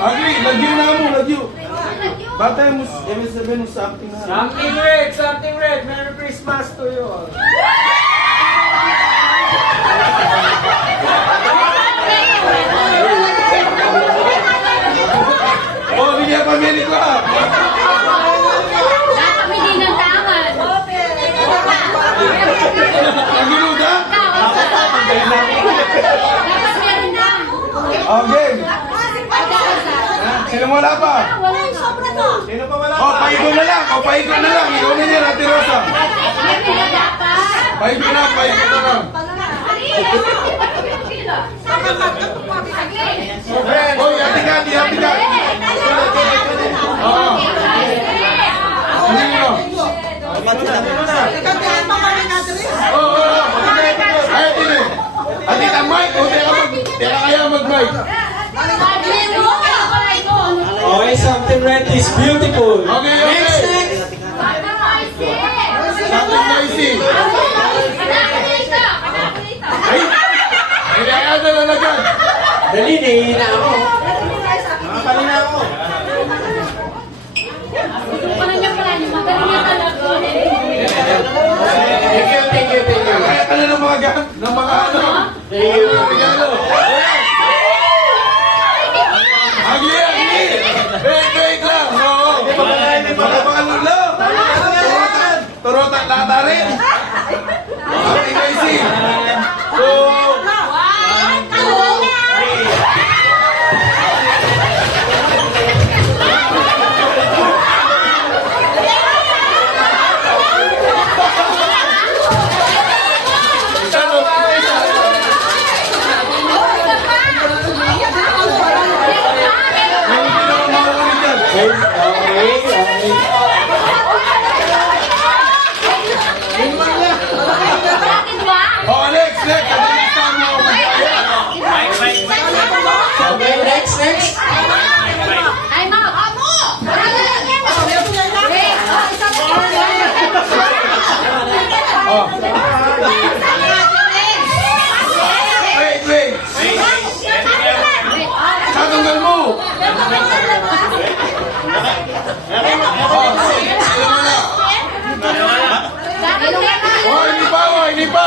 agree. Lagyo na mo, lagyo. Batay mo, sabihin mo something na. Something red, something red. Merry Christmas to you all. Oh, bigyan pamili ko ha. Kami din ng taman. Nagiluda? Dapat meron na. Okay. Sino wala pa? Wala yung sobra to. Sino pa wala? Oh, paigo na lang. Oh, paigo na lang. Ikaw na yan, Ate Rosa. Meron na dapat. Paigo na lang. Hoy, Ate Gati. Oo. Hindi mo. Oo. Ay, Ate. Ate, ang mic. O, teka kaya mag-mic. Okay, something red is beautiful. Okay. Next. Something noisy. Ay, kaya na lalagan. Dali, nahihina ako. Nakapalina ako. Thank you. Kaya ka na ng mga ano. Thank you. Regalo. Agi. Wait lang. Oo. Mga Turutan lata rin. Ate Casey. So, Next. Ay, ma! wait. Tatanggal mo. Sino wala? Oh, hindi pa.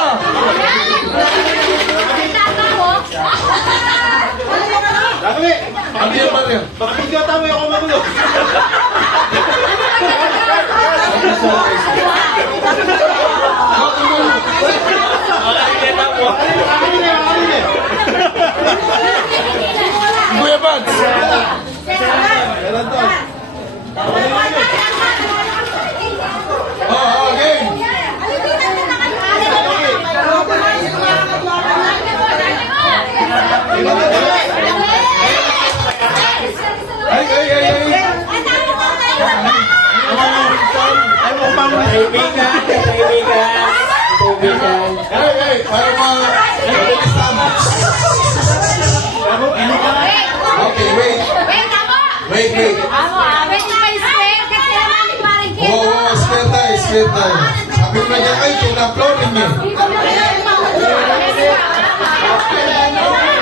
Ano yan ba rin? Baka bigyan tama yung ako magulo. Kuya Bags. Game. Ay. Kaibigan. Hey, para mabilis naman. Okay, wait. Oo, square tayo. Sabi ko na niya, ay, kina-uploadin niyo.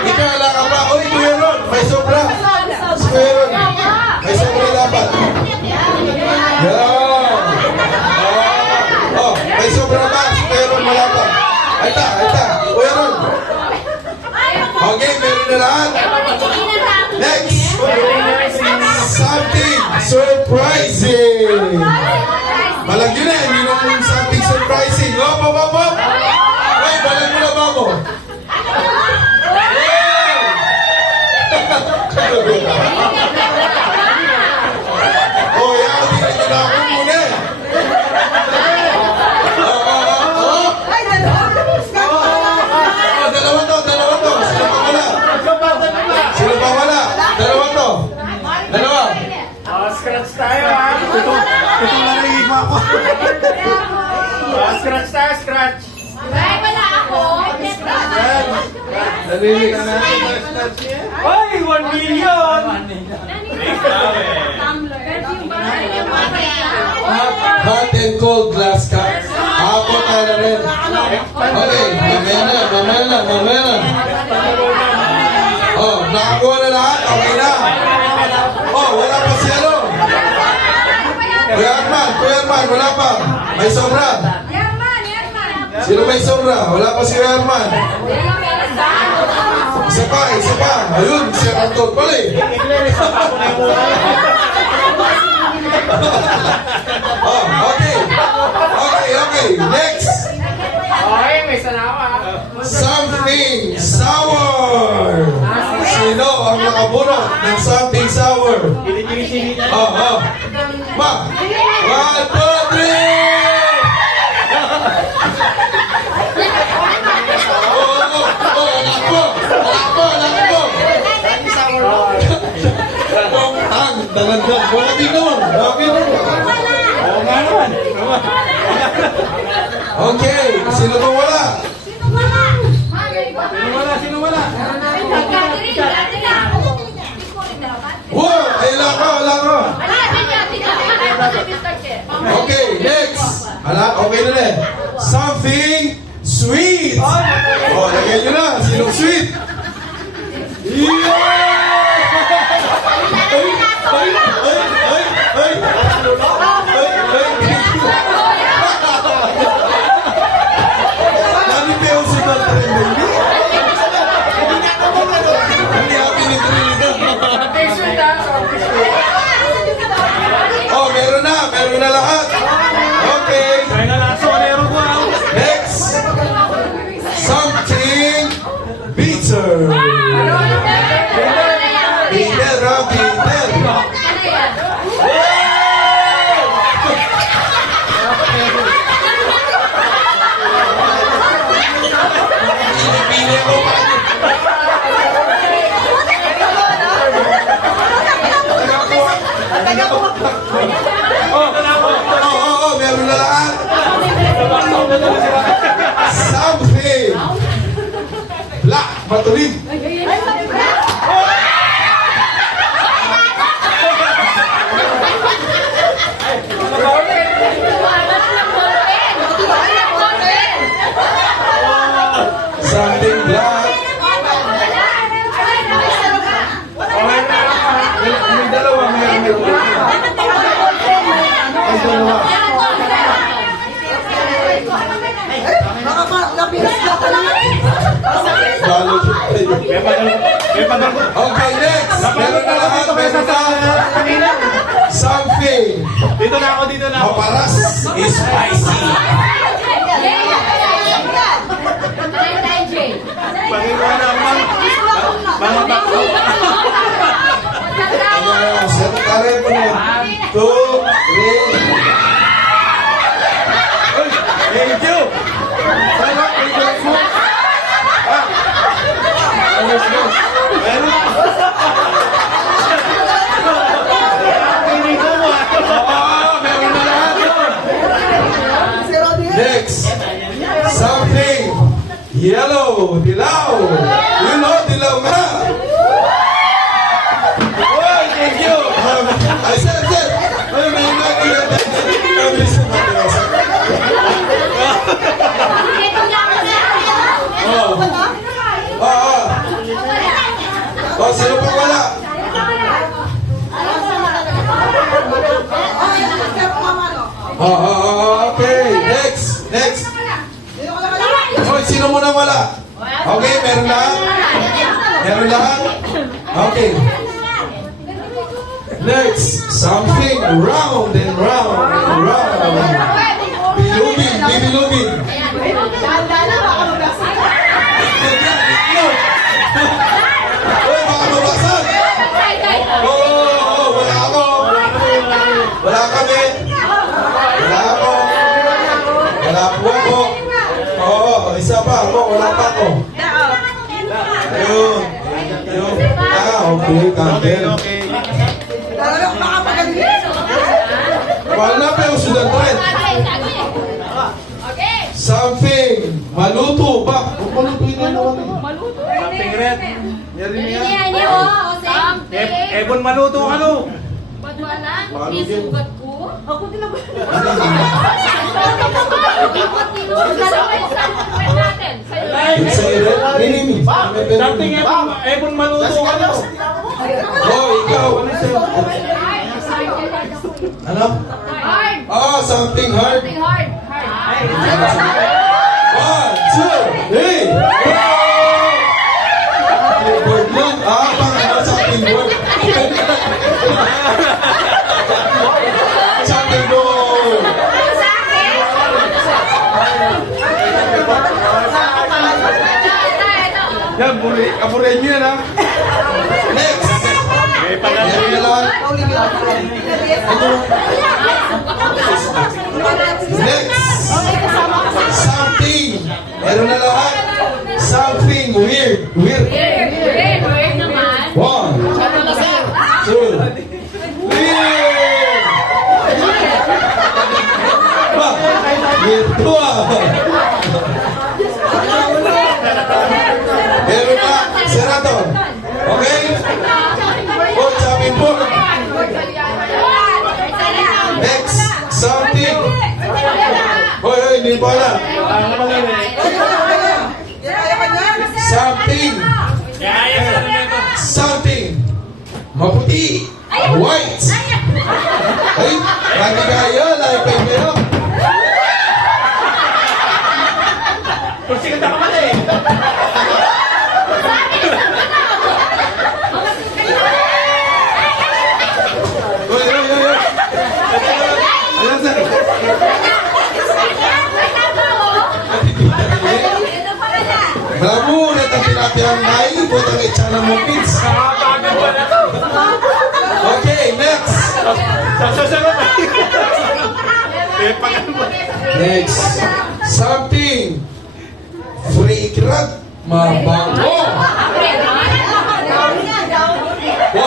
Ikaw, wala ka pa. Uy, Kuya Ron, may sobra. Kuya Ron, may sobra dapat. Yan. Oh, may sobra ba? Kuya Ron, wala pa. Ay ta. Kuya Ron. Okay, meron na lahat. Next. Something surprising. Malagyan na, hindi naman something surprising. Hop. Ay, balag mo na ba mo? Oh, yan, hindi na ako muna. Dalawa to. Sino pa wala? Dalawa to. Scratch tayo ha. Ito narinig mo ako. Scratch tayo, scratch. Wala ako. Narinig ka na. Hoy, 1 million! Hot and cold glass cup. Hapon na rin. Okay, mamaya na. Oh, nakakuha na lahat. Okay na. wala pa si ano. Kuya Arman, wala pa. May sobra. Sino may sobra? Wala pa si Kuya Arman. Isa pa. Ayun, siya kantor pala eh. Oh, okay. Next. Okay, may salawa. Something sour. Sino ang nakabunot ng something sour? Oh. Ma. 1, 2, 3. Anak po. Ang dalandan. Wala din naman. Oo nga naman. Okay, sino to wala? Sino wala? Wow, wala ko. Okay, next. Okay na rin. Something sweet. Oh, lagay nyo na. Sinong sweet? Nani pa yung sumat na rin, baby? Hindi ako pinitrilga. Oh, meron na lahat. Okay. Next. Something bitter. Bitter. Pinipili ko pa. Oh, meron na lahat. Something black, matulid. Something black. May dalawa, Lalo siya. Okay, next. Meron na lahat. Meron na. Something. Dito na ako. Maparas. Spicy. Set tarik mo na. 2, 3. Thank you. Meron na lahat. Next. Something yellow. Dilaw. You know dilaw nga. Oy, thank you. Ay, sir. Ay, may nagkita. Oh, sino pa wala? Okay. Next. Oh, sino muna wala? Okay, meron lahat? Meron lahat? Okay. Next, something round and round and round. Bilubin. Uy, baka mabasag. Wala ako. Wala kami. Wala po ako. Isa pa ako. Wala pa ako. Ayun. Okay, Campbell. Wala pa yung Sudan Trend. Something. Maluto ba? Maluto yun na naman. Something red. Ebon maluto ano? Isugat ko? Ako din ako. Something ebon maluto ano? Oh, ikaw. Ano? Hard. Oh, something hard. Something hard. Hard. 1, 2, 3. Word lang. Pang something word. Something word. Sa akin. Yan, kaburin nyo yan ha. Next. Meron na lahat. Next. Something. Meron na lahat. Something weird. Weird. Weird naman. 1, 2, 3. Weird to Meron na. Sarado. Okay? Good, sabi po. Next. Something. Hoy, hindi pa na. Something. Something. Maputi. White. Ay, lagi kayo. Lagi kayo. Kursi ka naman eh. Hoy. Ayan, sir. Bravo, natapilatihan na ibot ang itsana mo, kids. Okay, next. Sasasarap eh. Next. Something. Fragrant. Mabango. 1.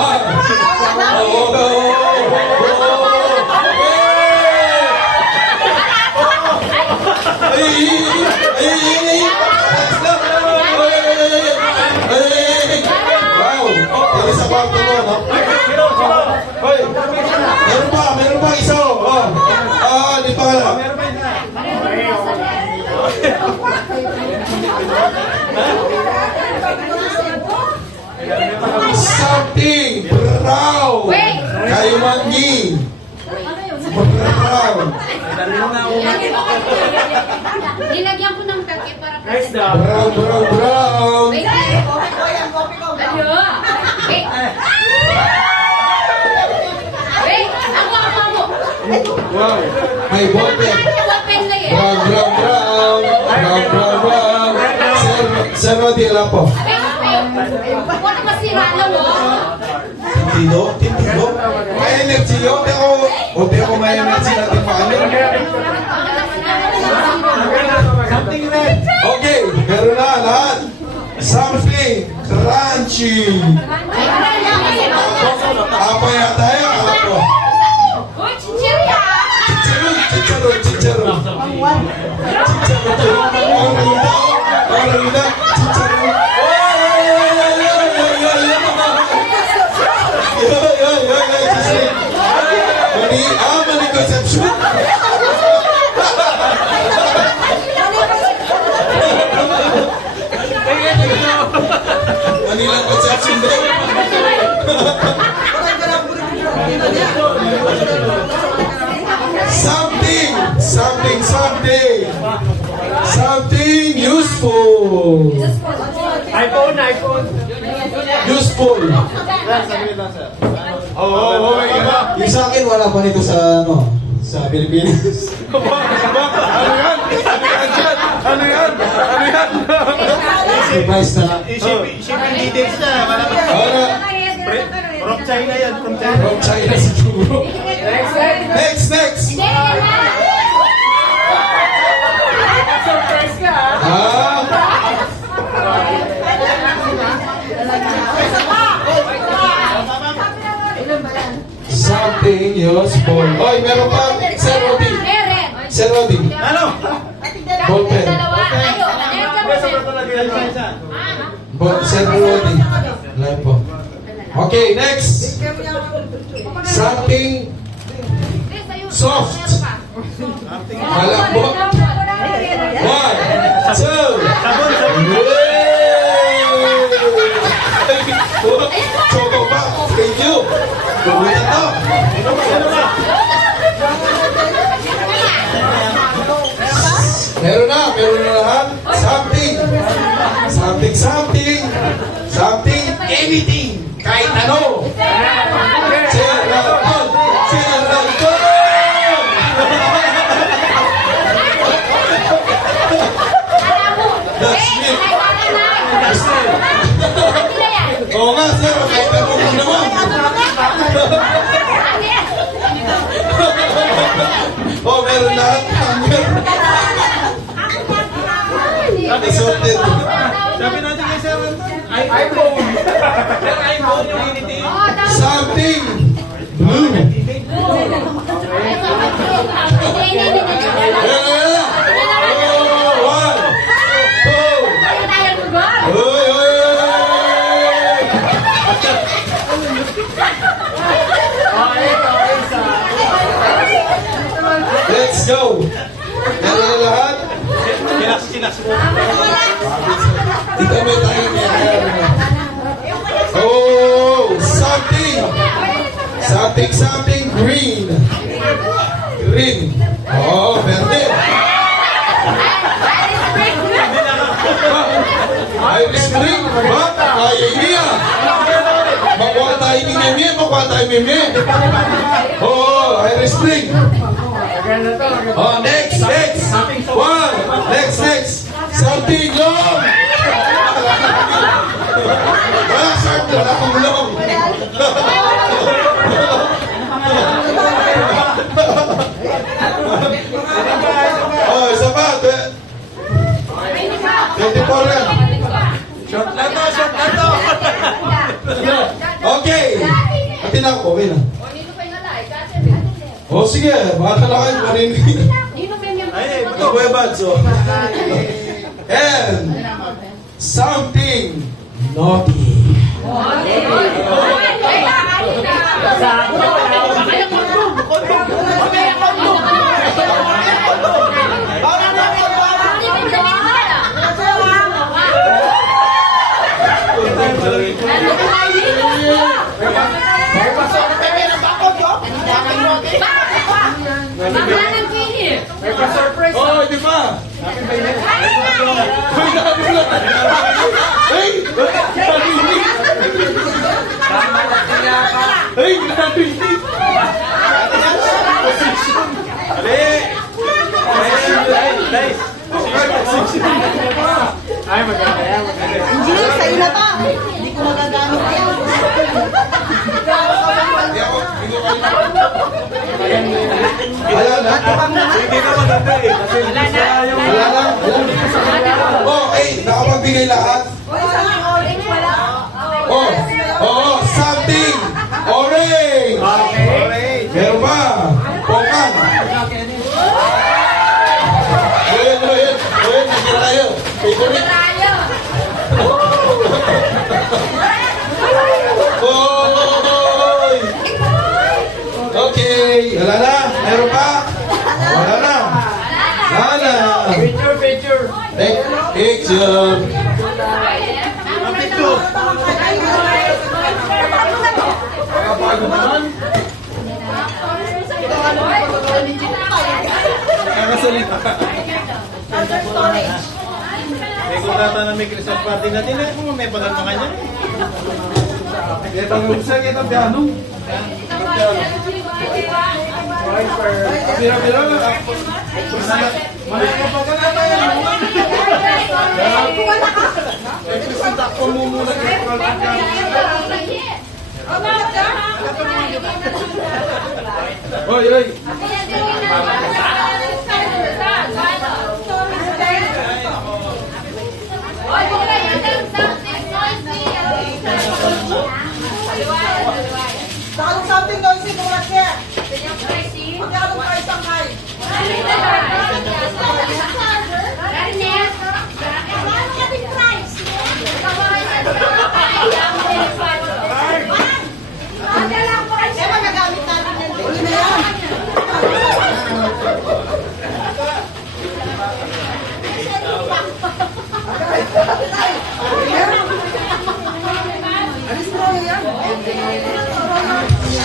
Wow. Ini sa kwarto mo, no? Hoy. Meron pa isa. Di pa ka lang. Something brown. Wait. Kayo manggi. Brown. Nilagyan ko ng takip para Next daw. Brown. Wait. Ano? Wait. Wait. Ako. Wow. May bote. Open na yan. Brown. Sir Rodi, alam po. Ako na masira na mo. Tintido? May energy yun. Hindi ako may energy natin paano. Something red. Okay, meron na lahat. Something crunchy. Apa yata yun? Apo. Uy, chichirya! Chicharon. Oralida. Chicharon. Mani conception. Manila conception daw. Something useful. iPhone. Useful. Oo, Yung sa akin, wala pa nito sa, sa Pilipinas. Ano yan? Surprise na lang. Shipping details na. Ano? From China yan, from China. From China siguro. Next. Surprise ka. Something useful. Hoy, meron pa. Sir Rodi. Ano? Ballpen. Sir Rodi. Lahat po. Okay, next. Something soft. Malambot. 1, 2. Choco pa. Thank you. Kumitan to. Meron na lahat. Something, anything. Kahit ano. Seratol. That's me. Oo nga, sir. Kahit ano mo naman. Oh, meron lahat. Assorted. Sabi natin kay Sir Anton. iPhone. Sir, iPhone yung Unity. Something. Blue. One. Two. Oy, oy, let's go. Meron na lahat. Sinas mo. Dito may tayo oh, something green. Oh, verde. Iris spring. Ba? Kaya niya. Makuha tayo ni Meme. Oh, Iris spring. Oh, next. One. Next. Something long. Sharp na akong long. Oh, isa pa. 24 yan. Short na to. Okay. Atin ako, okay na. Oh, sige. Baka na kayo marinig. Kuya Bad, so. And something naughty. Oh, di ba? Hey, Ay, maganda yan. Hindi, sa'yo na to. Hindi ko magagamit yan. Wala na. Hindi na maganda eh. Kasi Wala na. Okay, nakapagbigay lahat. Oh, something orange. Meron ba? Pokan. Ayun, nagkira tayo. Favorite. Oy! Okay, wala na. Meron pa? Wala na. Wala na. Picture. Take picture. Kakasalita. May kontrata na may Christmas party natin eh. Kung may pagalmangan niya. Kita ng usa, kita piano. Bira-bira na. Oy, oy. Saan something doon si Kumat niya? Magkakaroon tayo isang high. Eh, magagamit natin yan. Uli na yan.